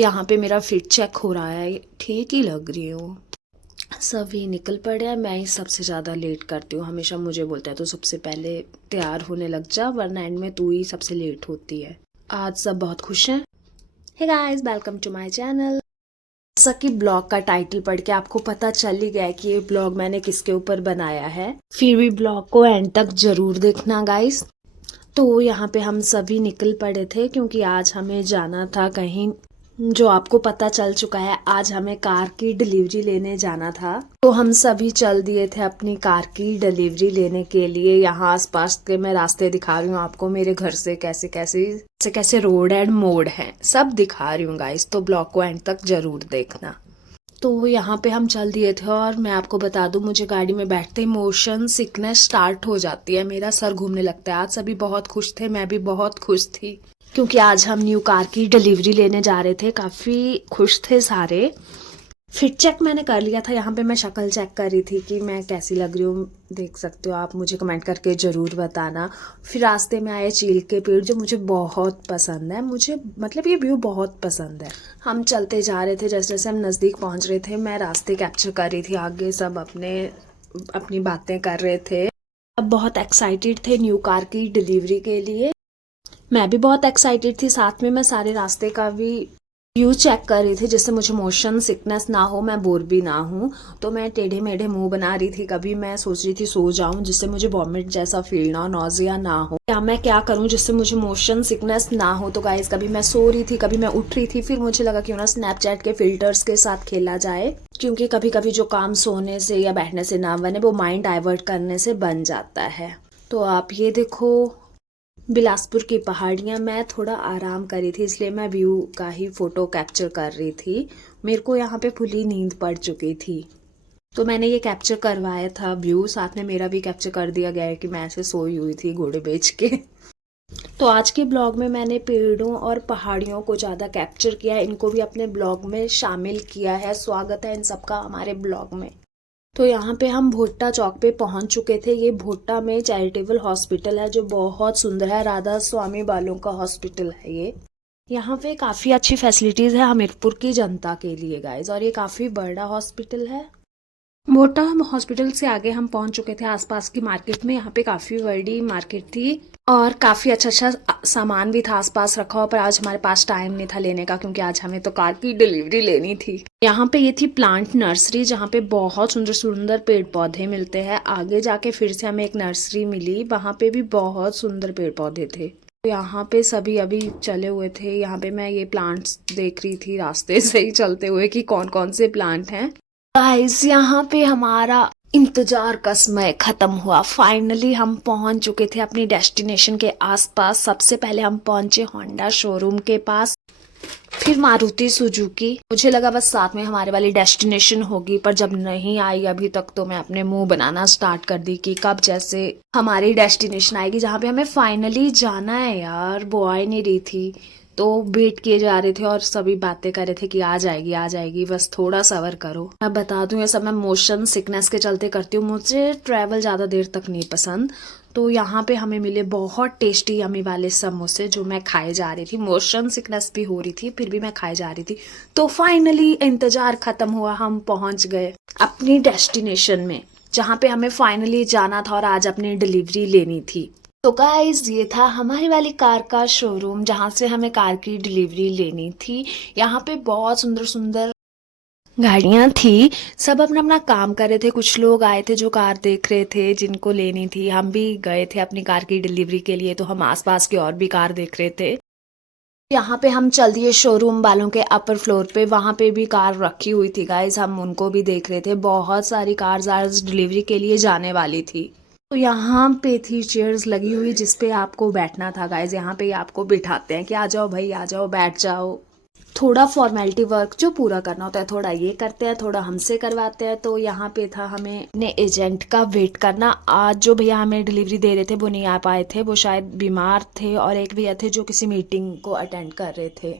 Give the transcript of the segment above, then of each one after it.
यहाँ पे मेरा फिट चेक हो रहा है, ठीक ही लग रही हूँ। सभी निकल पड़े हैं, मैं ही सबसे ज़्यादा लेट करती हूँ। हमेशा मुझे बोलता है तो सबसे पहले तैयार होने लग जा, वरना एंड में तू ही सबसे लेट होती है। आज सब बहुत खुश हैं। Hey guys, welcome to my channel. जैसा कि ब्लॉग का टाइटल पढ़ के आपको पता चल ही गया है कि ये ब्लॉग मैंने किसके ऊपर बनाया है, फिर भी ब्लॉग को एंड तक जरूर देखना गाइस। तो यहाँ पे हम सभी निकल पड़े थे क्योंकि आज हमें जाना था कहीं, जो आपको पता चल चुका है। आज हमें कार की डिलीवरी लेने जाना था, तो हम सभी चल दिए थे अपनी कार की डिलीवरी लेने के लिए। यहाँ आसपास के मैं रास्ते दिखा रही हूँ आपको, मेरे घर से कैसे कैसे रोड एंड मोड़ हैं, सब दिखा रही हूँ गाइस। तो ब्लॉग को एंड तक जरूर देखना। तो यहाँ पे हम चल दिए थे और मैं आपको बता दूं, मुझे गाड़ी में बैठते ही मोशन सिकनेस स्टार्ट हो जाती है, मेरा सर घूमने लगता है। आज सभी बहुत खुश थे, मैं भी बहुत खुश थी क्योंकि आज हम न्यू कार की डिलीवरी लेने जा रहे थे। काफ़ी खुश थे सारे। फिट चेक मैंने कर लिया था, यहाँ पे मैं शक्ल चेक कर रही थी कि मैं कैसी लग रही हूँ। देख सकते हो आप, मुझे कमेंट करके ज़रूर बताना। फिर रास्ते में आए चील के पेड़, जो मुझे बहुत पसंद है। मुझे मतलब ये व्यू बहुत पसंद है। हम चलते जा रहे थे, जैसे जैसे हम नज़दीक पहुँच रहे थे मैं रास्ते कैप्चर कर रही थी, आगे सब अपनी बातें कर रहे थे। अब बहुत एक्साइटेड थे न्यू कार की डिलीवरी के लिए। मैं भी बहुत एक्साइटेड थी, साथ में मैं सारे रास्ते का भी व्यू चेक कर रही थी, जिससे मुझे मोशन सिकनेस ना हो, मैं बोर भी ना हूँ। तो मैं टेढ़े मेढ़े मुंह बना रही थी, कभी मैं सोच रही थी सो जाऊं जिससे मुझे वॉमिट जैसा फील ना हो, नॉजिया ना हो। या मैं क्या करूं जिससे मुझे मोशन सिकनेस ना हो। तो गाइस, कभी मैं सो रही थी, कभी मैं उठ रही थी। फिर मुझे लगा क्यों ना स्नैपचैट के फिल्टर्स के साथ खेला जाए, क्योंकि कभी कभी जो काम सोने से या बैठने से ना बने, वो माइंड डाइवर्ट करने से बन जाता है। तो आप ये देखो, बिलासपुर की पहाड़ियाँ। मैं थोड़ा आराम कर रही थी, इसलिए मैं व्यू का ही फोटो कैप्चर कर रही थी। मेरे को यहाँ पे फुली नींद पड़ चुकी थी, तो मैंने ये कैप्चर करवाया था व्यू। साथ में मेरा भी कैप्चर कर दिया गया है कि मैं ऐसे सोई हुई थी घोड़े बेच के। तो आज के ब्लॉग में मैंने पेड़ों और पहाड़ियों को ज़्यादा कैप्चर किया है, इनको भी अपने ब्लॉग में शामिल किया है। स्वागत है इन सबका हमारे ब्लॉग में। तो यहाँ पे हम भोट्टा चौक पे पहुंच चुके थे। ये भोट्टा में चैरिटेबल हॉस्पिटल है, जो बहुत सुंदर है। राधा स्वामी बालों का हॉस्पिटल है ये। यहाँ पे काफ़ी अच्छी फैसिलिटीज़ है हमीरपुर की जनता के लिए गाइज, और ये काफ़ी बड़ा हॉस्पिटल है। भोट्टा हॉस्पिटल से आगे हम पहुंच चुके थे आसपास की मार्केट में। यहाँ पे काफ़ी बड़ी मार्केट थी और काफ़ी अच्छा सामान भी था आसपास रखा हुआ, पर आज हमारे पास टाइम नहीं था लेने का, क्योंकि आज हमें तो कार की डिलीवरी लेनी थी। यहाँ पे ये थी प्लांट नर्सरी, जहाँ पे बहुत सुंदर सुंदर पेड़ पौधे मिलते हैं। आगे जाके फिर से हमें एक नर्सरी मिली, वहाँ पे भी बहुत सुंदर पेड़ पौधे थे। तो यहाँ पे सभी अभी चले हुए थे। यहाँ पे मैं ये प्लांट्स देख रही थी रास्ते से ही चलते हुए कि कौन कौन से प्लांट हैं। गाइस, यहाँ पे हमारा इंतजार का समय खत्म हुआ। फाइनली हम पहुंच चुके थे अपनी डेस्टिनेशन के आसपास। सबसे पहले हम पहुंचे होंडा शोरूम के पास, फिर मारुति सुजुकी। मुझे लगा बस साथ में हमारे वाली डेस्टिनेशन होगी, पर जब नहीं आई अभी तक, तो मैं अपने मुंह बनाना स्टार्ट कर दी कि कब जैसे हमारी डेस्टिनेशन आएगी, जहाँ पे हमें फाइनली जाना है। यार वो आ ही नहीं रही थी, तो वेट किए जा रहे थे और सभी बातें कर रहे थे कि आ जाएगी, बस थोड़ा सब्र करो। मैं बता दूं, ये सब मैं मोशन सिकनेस के चलते करती हूँ, मुझे ट्रैवल ज़्यादा देर तक नहीं पसंद। तो यहाँ पे हमें मिले बहुत टेस्टी यमी वाले समोसे, जो मैं खाए जा रही थी। मोशन सिकनेस भी हो रही थी, फिर भी मैं खाए जा रही थी। तो फाइनली इंतजार खत्म हुआ, हम पहुंच गए अपनी डेस्टिनेशन में, जहाँ पे हमें फाइनली जाना था और आज अपनी डिलीवरी लेनी थी। तो गाइस, ये था हमारी वाली कार का शोरूम, जहाँ से हमें कार की डिलीवरी लेनी थी। यहाँ पे बहुत सुंदर सुंदर गाड़ियाँ थी, सब अपना अपना काम कर रहे थे। कुछ लोग आए थे जो कार देख रहे थे, जिनको लेनी थी। हम भी गए थे अपनी कार की डिलीवरी के लिए, तो हम आसपास की और भी कार देख रहे थे। यहाँ पे हम चल दिए शोरूम वालों के अपर फ्लोर पे, वहाँ पे भी कार रखी हुई थी गाइस, हम उनको भी देख रहे थे। बहुत सारी कार्स आज डिलीवरी के लिए जाने वाली थी। तो यहाँ पे थी चेयर्स लगी हुई, जिसपे आपको बैठना था गाइस। यहाँ पे आपको बिठाते हैं कि आ जाओ भाई, आ जाओ, बैठ जाओ। थोड़ा फॉर्मेलिटी वर्क जो पूरा करना होता है, थोड़ा ये करते हैं, थोड़ा हमसे करवाते हैं। तो यहाँ पे था हमें अपने एजेंट का वेट करना। आज जो भैया हमें डिलीवरी दे रहे थे वो नहीं आ पाए थे, वो शायद बीमार थे, और एक भैया थे जो किसी मीटिंग को अटेंड कर रहे थे।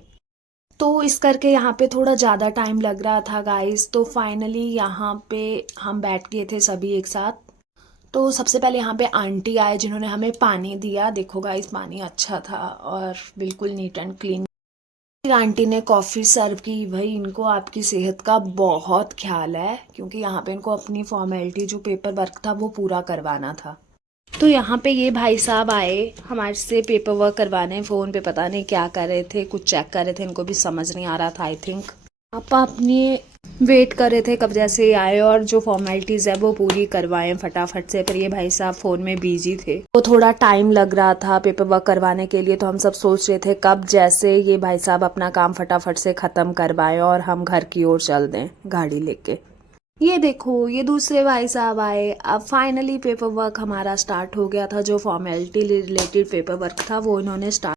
तो इस करके यहाँ पे थोड़ा ज़्यादा टाइम लग रहा था गाइस। तो फाइनली यहाँ पे हम बैठ गए थे सभी एक साथ। तो सबसे पहले यहाँ पे आंटी आए, जिन्होंने हमें पानी दिया। देखो गाइस, पानी अच्छा था और बिल्कुल नीट एंड क्लीन। फिर आंटी ने कॉफ़ी सर्व की। भाई इनको आपकी सेहत का बहुत ख्याल है, क्योंकि यहाँ पे इनको अपनी फॉर्मेलिटी जो पेपर वर्क था वो पूरा करवाना था। तो यहाँ पे ये भाई साहब आए हमारे से पेपर वर्क करवाने। फ़ोन पे पता नहीं क्या कर रहे थे, कुछ चेक कर रहे थे, इनको भी समझ नहीं आ रहा था। आई थिंक पापा अपनी वेट कर रहे थे कब जैसे ही आए और जो फॉर्मेलिटीज़ है वो पूरी करवाएं फटाफट से। पर ये भाई साहब फ़ोन में बिजी थे, तो थोड़ा टाइम लग रहा था पेपर वर्क करवाने के लिए। तो हम सब सोच रहे थे कब जैसे ये भाई साहब अपना काम फटाफट से ख़त्म करवाएं और हम घर की ओर चल दें गाड़ी लेके। ये देखो ये दूसरे भाई साहब आए। अब फाइनली पेपर वर्क हमारा स्टार्ट हो गया था। जो फॉर्मेलिटी रिलेटेड पेपर वर्क था वो इन्होंने स्टार्ट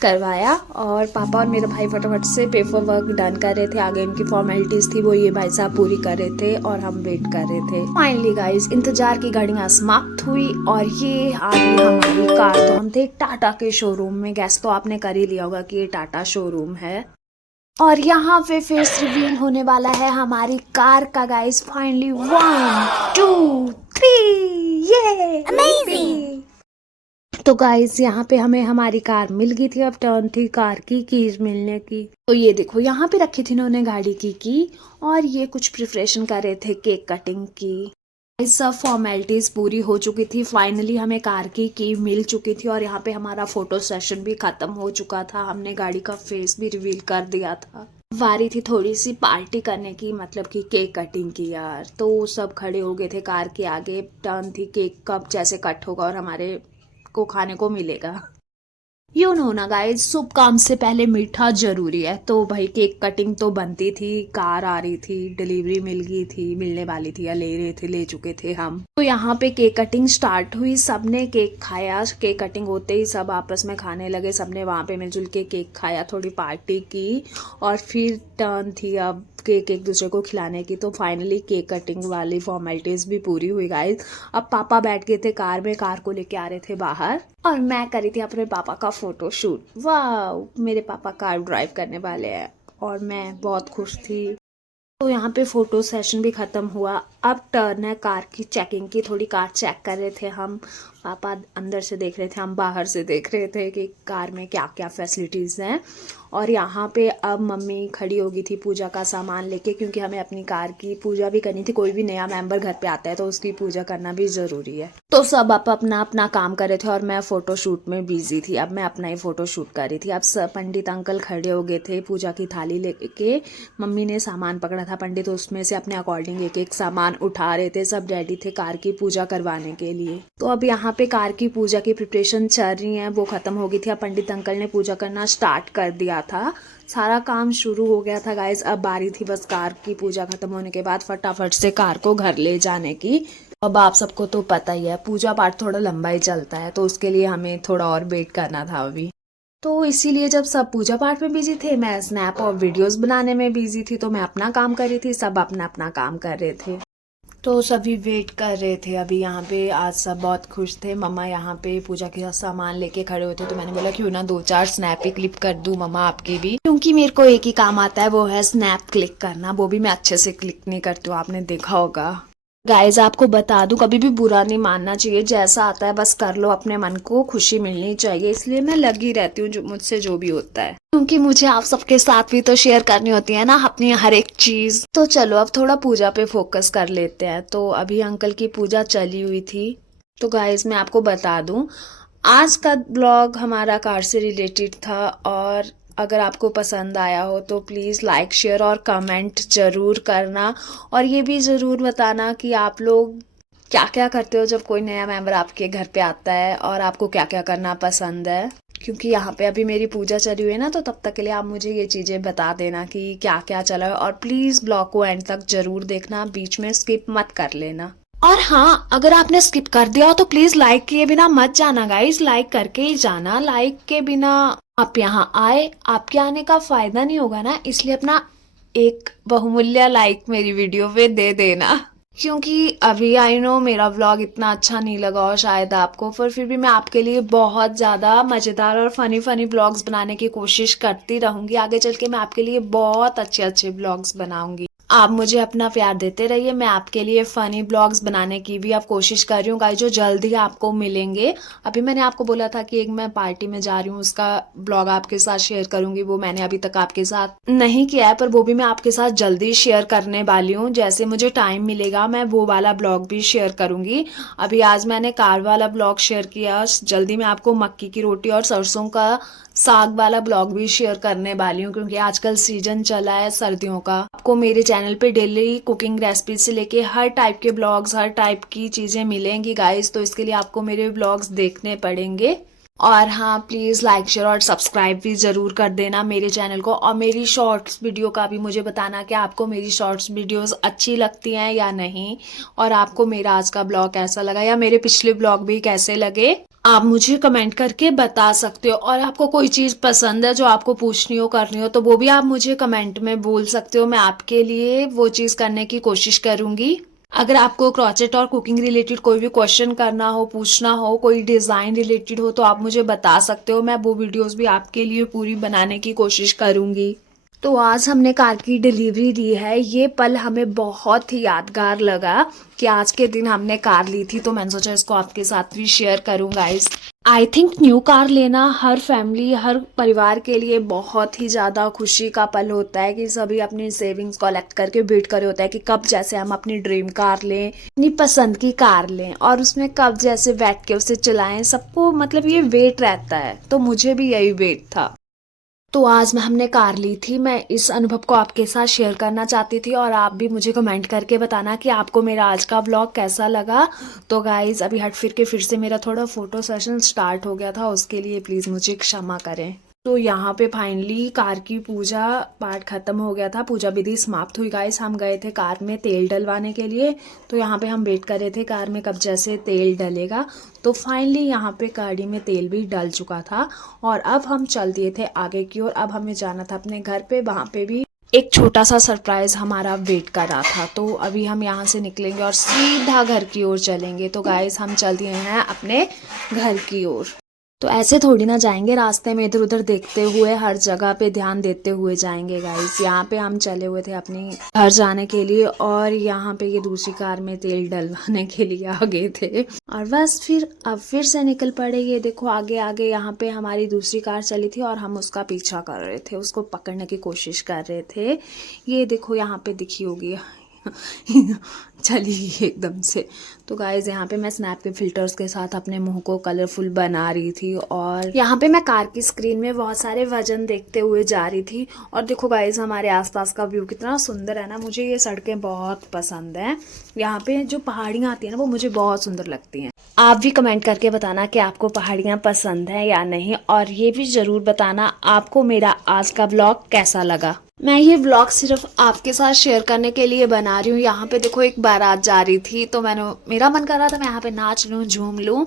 करवाया और पापा और मेरा भाई फटाफट से पेपर वर्क डन कर रहे थे। आगे इनकी फॉर्मेलिटीज थी वो ये भाई साहब पूरी कर रहे थे और हम वेट कर रहे थे। फाइनली गाइस इंतजार की घड़ियां समाप्त हुई और ये आ गई हमारी कार। तो हम थे टाटा के शोरूम में। गैस तो आपने कर ही लिया होगा कि ये टाटा शोरूम है और यहाँ पे फेस रिवील होने वाला है हमारी कार का गाइस। फाइनली 1 2 3 ये अमेजिंग। तो गाइस यहाँ पे हमें हमारी कार मिल गई थी। अब टर्न थी कार की कीज मिलने की। तो ये देखो यहाँ पे रखी थी इन्होंने गाड़ी की और ये कुछ प्रिपरेशन कर रहे थे केक कटिंग की। सब फॉर्मेलिटीज पूरी हो चुकी थी। फाइनली हमें कार की मिल चुकी थी और यहाँ पे हमारा फोटो सेशन भी खत्म हो चुका था। हमने गाड़ी का फेस भी रिवील कर दिया था। वारी थी थोड़ी सी पार्टी करने की, मतलब कि केक कटिंग की यार। तो सब खड़े हो गए थे कार के आगे। टर्न थी केक कब जैसे कट होगा और हमारे को खाने को मिलेगा। यू नो ना गाइस, शुभ काम से पहले मीठा जरूरी है। तो भाई केक कटिंग तो बनती थी, कार आ रही थी, डिलीवरी मिल गई थी, मिलने वाली थी या ले रहे थे, ले चुके थे हम। तो यहाँ पे केक कटिंग स्टार्ट हुई। सबने केक खाया। केक कटिंग होते ही सब आपस में खाने लगे। सबने वहाँ पे मिलजुल के केक खाया, थोड़ी पार्टी की और फिर टर्न थी अब केक एक दूसरे को खिलाने की। तो फाइनली केक कटिंग वाली फॉर्मेलिटीज भी पूरी हुई गाइस। अब पापा बैठ गए थे कार में, कार को लेके आ रहे थे बाहर और मैं करी थी अपने पापा का फोटो शूट। वाह, मेरे पापा कार ड्राइव करने वाले हैं और मैं बहुत खुश थी। तो यहाँ पे फोटो सेशन भी खत्म हुआ। अब टर्न है कार की चेकिंग की। थोड़ी कार चेक कर रहे थे हम। पापा अंदर से देख रहे थे, हम बाहर से देख रहे थे कि कार में क्या क्या फैसिलिटीज़ हैं। और यहाँ पे अब मम्मी खड़ी हो गई थी पूजा का सामान लेके, क्योंकि हमें अपनी कार की पूजा भी करनी थी। कोई भी नया मेंबर घर पे आता है तो उसकी पूजा करना भी ज़रूरी है। तो सब आप अपना अपना काम कर रहे थे और मैं फ़ोटो शूट में बिजी थी। अब मैं अपना ही फ़ोटो शूट कर रही थी। अब पंडित अंकल खड़े हो गए थे पूजा की थाली लेके। मम्मी ने सामान पकड़ा था पंडित, उसमें से अपने अकॉर्डिंग एक एक सामान उठा रहे थे। सब रेडी थे कार की पूजा करवाने के लिए। तो अब यहाँ पे कार की पूजा की प्रिपरेशन चल रही है, वो खत्म हो गई थी। अब पंडित अंकल ने पूजा करना स्टार्ट कर दिया था। सारा काम शुरू हो गया था गाइस। अब बारी थी बस कार की पूजा खत्म होने के बाद फटाफट से कार को घर ले जाने की। अब आप सबको तो पता ही है पूजा पाठ थोड़ा लंबा ही चलता है, तो उसके लिए हमें थोड़ा और वेट करना था अभी। तो इसीलिए जब सब पूजा पाठ में बिजी थे, मैं स्नैप और वीडियोस बनाने में बिजी थी। तो मैं अपना काम कर रही थी, सब अपना अपना काम कर रहे थे। तो सभी वेट कर रहे थे। अभी यहाँ पे आज सब बहुत खुश थे। मम्मा यहाँ पे पूजा के सामान लेके खड़े होते, तो मैंने बोला क्यों ना 2-4 स्नैप ही क्लिक कर दूं मम्मा आपकी भी, क्योंकि मेरे को एक ही काम आता है, वो है स्नैप क्लिक करना। वो भी मैं अच्छे से क्लिक नहीं करती हूँ, आपने देखा होगा। गाइज आपको बता दूं, कभी भी बुरा नहीं मानना चाहिए। जैसा आता है बस कर लो, अपने मन को खुशी मिलनी चाहिए। इसलिए मैं लगी रहती हूँ जो मुझसे जो भी होता है, क्योंकि मुझे आप सबके साथ भी तो शेयर करनी होती है ना अपनी हर एक चीज। तो चलो अब थोड़ा पूजा पे फोकस कर लेते हैं। तो अभी अंकल की पूजा चली हुई थी। तो गाइज मैं आपको बता दूं, आज का ब्लॉग हमारा कार से रिलेटेड था। और अगर आपको पसंद आया हो तो प्लीज़ लाइक शेयर और कमेंट ज़रूर करना। और ये भी ज़रूर बताना कि आप लोग क्या क्या करते हो जब कोई नया मेंबर आपके घर पे आता है और आपको क्या क्या करना पसंद है। क्योंकि यहाँ पे अभी मेरी पूजा चली हुई है ना, तो तब तक के लिए आप मुझे ये चीज़ें बता देना कि क्या क्या चला है। और प्लीज़ ब्लॉग को एंड तक ज़रूर देखना, बीच में स्किप मत कर लेना। और हाँ, अगर आपने स्किप कर दिया हो तो प्लीज लाइक किए बिना मत जाना गाइस, लाइक करके ही जाना। लाइक के बिना आप यहाँ आए, आपके आने का फायदा नहीं होगा ना, इसलिए अपना एक बहुमूल्य लाइक मेरी वीडियो पे दे देना। क्योंकि अभी आई नो मेरा व्लॉग इतना अच्छा नहीं लगा और शायद आपको, पर फिर भी मैं आपके लिए बहुत ज़्यादा मज़ेदार और फनी फनी ब्लॉग्स बनाने की कोशिश करती रहूँगी। आगे चल के मैं आपके लिए बहुत अच्छे अच्छे ब्लॉग्स बनाऊँगी। आप मुझे अपना प्यार देते रहिए। मैं आपके लिए फ़नी ब्लॉग्स बनाने की भी अब कोशिश कर रही हूँ गाइस, जो जल्द ही आपको मिलेंगे। अभी मैंने आपको बोला था कि एक मैं पार्टी में जा रही हूँ, उसका ब्लॉग आपके साथ शेयर करूँगी। वो मैंने अभी तक आपके साथ नहीं किया है, पर वो भी मैं आपके साथ जल्दी शेयर करने वाली हूँ। जैसे मुझे टाइम मिलेगा मैं वो वाला ब्लॉग भी शेयर करूँगी। अभी आज मैंने कार वाला ब्लॉग शेयर किया, जल्दी मैं आपको मक्की की रोटी और सरसों का साग वाला ब्लॉग भी शेयर करने वाली हूँ, क्योंकि आजकल सीजन चला है सर्दियों का। आपको मेरे चैनल पे डेली कुकिंग रेसिपी से लेके हर टाइप के ब्लॉग्स, हर टाइप की चीज़ें मिलेंगी गाइस, तो इसके लिए आपको मेरे ब्लॉग्स देखने पड़ेंगे। और हाँ, प्लीज़ लाइक शेयर और सब्सक्राइब भी ज़रूर कर देना मेरे चैनल को। और मेरी शॉर्ट्स वीडियो का भी मुझे बताना कि आपको मेरी शॉर्ट्स वीडियोस अच्छी लगती हैं या नहीं, और आपको मेरा आज का ब्लॉग कैसा लगा या मेरे पिछले ब्लॉग भी कैसे लगे, आप मुझे कमेंट करके बता सकते हो। और आपको कोई चीज़ पसंद है जो आपको पूछनी हो, करनी हो, तो वो भी आप मुझे कमेंट में बोल सकते हो। मैं आपके लिए वो चीज़ करने की कोशिश करूँगी। अगर आपको क्रोचेट और कुकिंग रिलेटेड कोई भी क्वेश्चन करना हो, पूछना हो, कोई डिज़ाइन रिलेटेड हो, तो आप मुझे बता सकते हो। मैं वो वीडियोस भी आपके लिए पूरी बनाने की कोशिश करूँगी। तो आज हमने कार की डिलीवरी दी है। ये पल हमें बहुत ही यादगार लगा कि आज के दिन हमने कार ली थी, तो मैंने सोचा इसको आपके साथ भी शेयर करूँ guys. I think new car लेना हर फैमिली, हर परिवार के लिए बहुत ही ज़्यादा खुशी का पल होता है, कि सभी अपनी सेविंग्स कलेक्ट करके वेट करे होता है कि कब जैसे हम अपनी ड्रीम कार लें, अपनी पसंद की कार लें, और उसमें कब जैसे बैठ के उसे चलाएं। सबको मतलब ये वेट रहता है, तो मुझे भी यही वेट था। तो आज में हमने कार ली थी। मैं इस अनुभव को आपके साथ शेयर करना चाहती थी, और आप भी मुझे कमेंट करके बताना कि आपको मेरा आज का ब्लॉग कैसा लगा। तो गाइज अभी हट फिर के फिर से मेरा थोड़ा फोटो सेशन स्टार्ट हो गया था, उसके लिए प्लीज़ मुझे क्षमा करें। तो यहाँ पे फाइनली कार की पूजा पाठ खत्म हो गया था, पूजा विधि समाप्त हुई गाइस। हम गए थे कार में तेल डलवाने के लिए, तो यहाँ पे हम वेट कर रहे थे कार में कब जैसे तेल डलेगा। तो फाइनली यहाँ पे गाड़ी में तेल भी डल चुका था, और अब हम चल दिए थे आगे की ओर। अब हमें जाना था अपने घर पे, वहाँ पे भी एक छोटा सा सरप्राइज हमारा वेट कर रहा था। तो अभी हम यहाँ से निकलेंगे और सीधा घर की ओर चलेंगे। तो गाइस हम चल दिए हैं अपने घर की ओर। तो ऐसे थोड़ी ना जाएंगे, रास्ते में इधर उधर देखते हुए, हर जगह पे ध्यान देते हुए जाएंगे गाइस। यहाँ पे हम चले हुए थे अपनी घर जाने के लिए, और यहाँ पे ये दूसरी कार में तेल डलवाने के लिए आ गए थे, और बस फिर अब फिर से निकल पड़े। ये देखो आगे आगे यहाँ पे हमारी दूसरी कार चली थी, और हम उसका पीछा कर रहे थे, उसको पकड़ने की कोशिश कर रहे थे। ये देखो यहाँ पे दिखी होगी चली गई एकदम से। तो गाइज यहाँ पे मैं स्नैप के फिल्टर्स के साथ अपने मुंह को कलरफुल बना रही थी, और यहाँ पे मैं कार की स्क्रीन में बहुत सारे वजन देखते हुए जा रही थी। और देखो गाइज हमारे आसपास का व्यू कितना सुंदर है ना। मुझे ये सड़कें बहुत पसंद हैं, यहाँ पे जो पहाड़ियाँ आती हैं ना वो मुझे बहुत सुंदर लगती हैं। आप भी कमेंट करके बताना कि आपको पहाड़ियाँ पसंद हैं या नहीं, और ये भी ज़रूर बताना आपको मेरा आज का ब्लॉग कैसा लगा। मैं ये व्लॉग सिर्फ आपके साथ शेयर करने के लिए बना रही हूँ। यहाँ पे देखो एक बारात जा रही थी, तो मेरा मन कर रहा था मैं यहाँ पे नाच लूँ, झूम लूँ,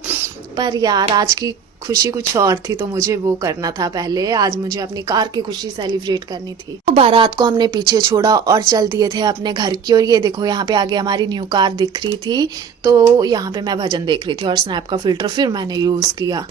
पर यार आज की खुशी कुछ और थी, तो मुझे वो करना था पहले। आज मुझे अपनी कार की खुशी सेलिब्रेट करनी थी। तो बारात को हमने पीछे छोड़ा और चल दिए थे अपने घर की। और ये देखो यहाँ पे आगे हमारी न्यू कार दिख रही थी, तो यहाँ पे मैं भजन देख रही थी, और स्नैप का फिल्टर फिर मैंने यूज़ किया।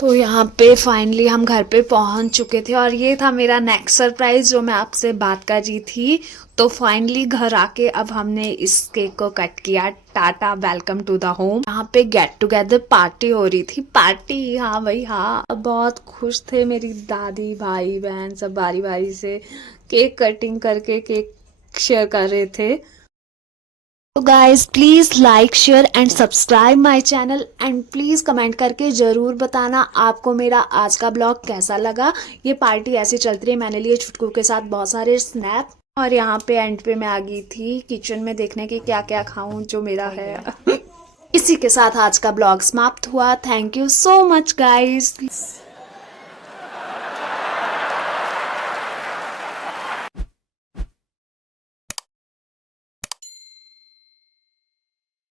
तो यहाँ पे फाइनली हम घर पे पहुँच चुके थे, और ये था मेरा नेक्स्ट सरप्राइज जो मैं आपसे बात कर रही थी। तो फाइनली घर आके अब हमने इस केक को कट किया। टाटा, वेलकम टू द होम। यहाँ पे गेट टुगेदर पार्टी हो रही थी। पार्टी, हाँ भाई हाँ। बहुत खुश थे मेरी दादी, भाई, बहन, सब बारी बारी से केक कटिंग करके केक शेयर कर रहे थे। तो guys please like share and subscribe my channel, and please comment करके ज़रूर बताना आपको मेरा आज का ब्लॉग कैसा लगा। ये पार्टी ऐसे चलती रही, मैंने लिए छुटकू के साथ बहुत सारे स्नैप, और यहाँ पे एंड पे मैं आ गई थी किचन में देखने के क्या क्या खाऊं जो मेरा है। इसी के साथ आज का ब्लॉग समाप्त हुआ। Thank you so much guys.